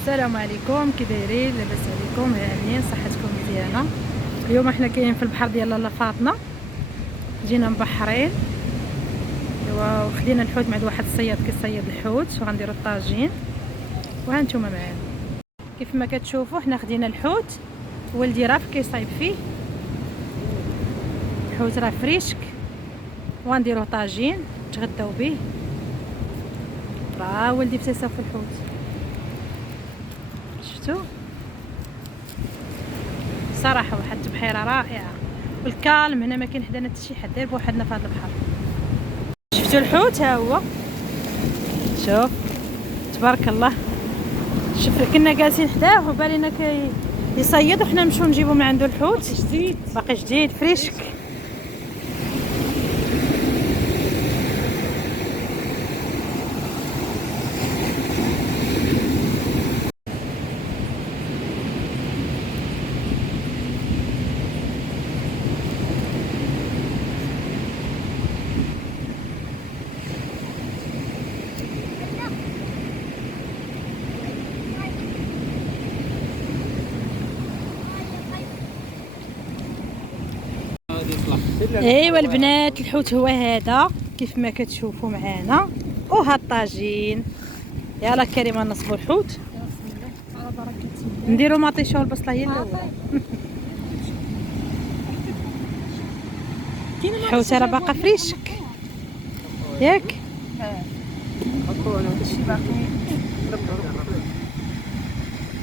السلام عليكم، كي دايرين؟ لاباس عليكم؟ هانيين؟ صحتكم مزيانه؟ اليوم حنا كاينين في البحر ديال لاله فاطمه، جينا مبحرين وخدينا الحوت مع واحد الصياد كيصيد الحوت وغنديروا الطاجين وها نتوما معانا. كيف ما كتشوفوا حنا خدينا الحوت، والدي راه كيصايب فيه الحوت، راه فريشك، وغنديروه طاجين تغداو به. راه ولدي بسيساو في الحوت، شفتوا؟ صراحه واحد البحيره رائعه والكالم، هنا ما كاين حدانا حتى شي حد، غير بوحدنا في هذا البحر. شفتوا الحوت؟ ها هو، شوف تبارك الله. شوف كنا جالسين حداه وبالينا يصيد، وحنا نمشيو نجيبو من عنده الحوت جديد، باقي جديد فريشك. ايوا البنات، الحوت هو هذا كيف ما كتشوفوا معانا، وها الطاجين. يلا كريمه نصبوا الحوت، نديروا مطيشه والبصله هي الاولى. الحوت راه باقا فريشك ياك.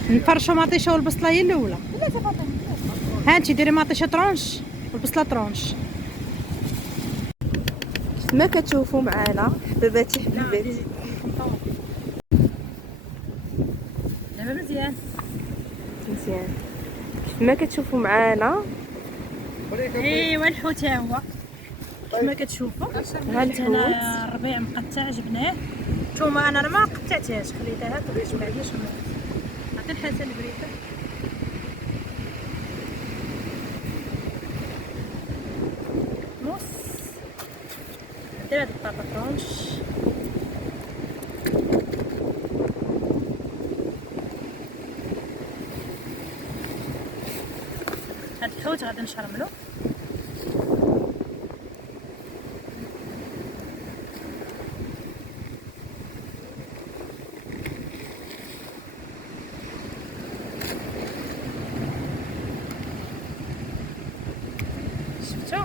نفرشوا مطيشه والبصله هي الاولى. ها انت ديري مطيشه طرونش والبصله طرونش. ما كتشوفوا معانا حباباتي حبيباتي. دابا مزيان مزيان كيف ما كتشوفوا معانا. ايوا الحوت ها هو كيف ما كتشوفوا. ها الحوت انا الربيع مقطع جبناه، نتوما انا ما قطعتهاش، خليتها طبيعي ما عنديش عطي الحسن البريكه. نص دير هاد البطاطا طرونش. هاد الحوت غادي نشرملو. شفتو؟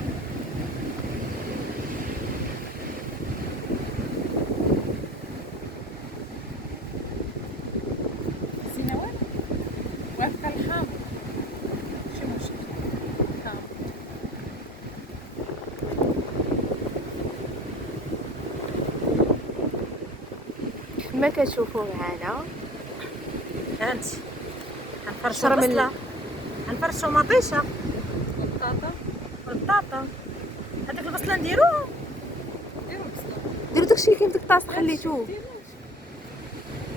سينوان وافقه الحامض شي مشكل. كيف ما كتشوفوا معانا. هانت غنفرشو البصله، غنفرشو مطيشه والبطاطا. هذيك البصله نديروها، ديروا داكشي اللي كاين في ديك الطاس خليتوه.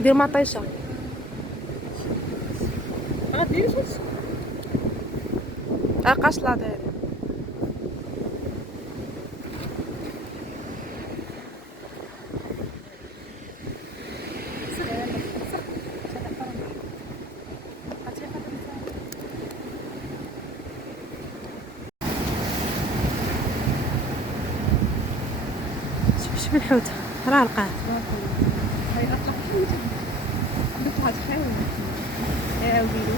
دير مطيشه. غديري شي قاشطه داير. شوف الحوت راه لقاه. يا ويلو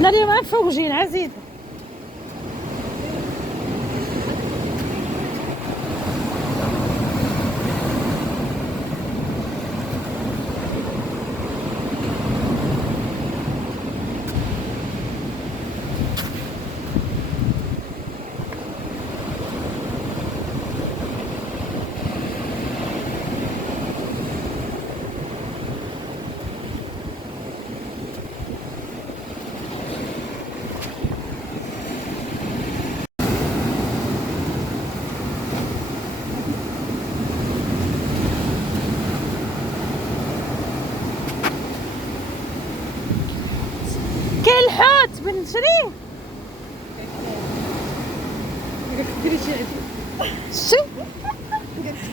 لا اليوم ما فوقجين عزيزه. الحوت بغيت نشري. ديري شي عدل. شتي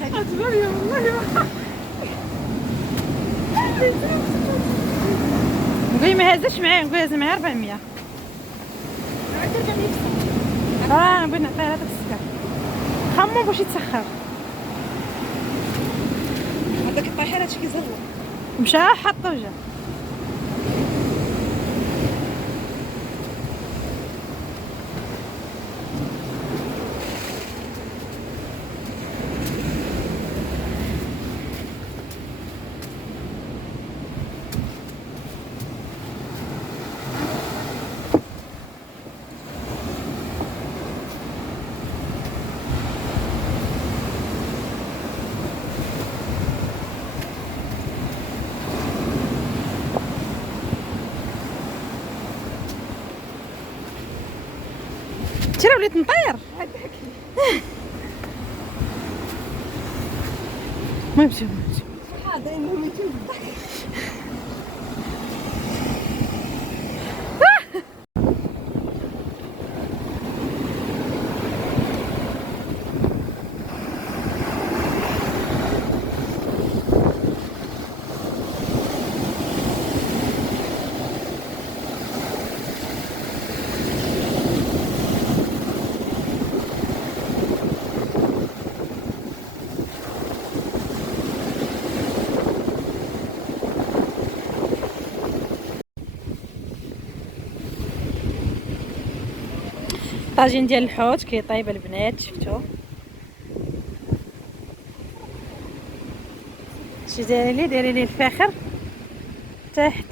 اصبري والله نقولي ما هزش معايا، نقولي هز معايا 400. نبغي نعطيها هذاك السكر خمو باش يتسخر. هذاك الطايحه هادشي كيزلق. مشى حطو وجا. ترى وليت نطير. المهم شوف هذا انهم يتم. طاجين ديال الحوت كيطيب البنات، شفتو شي دايره لي الفاخر تحت.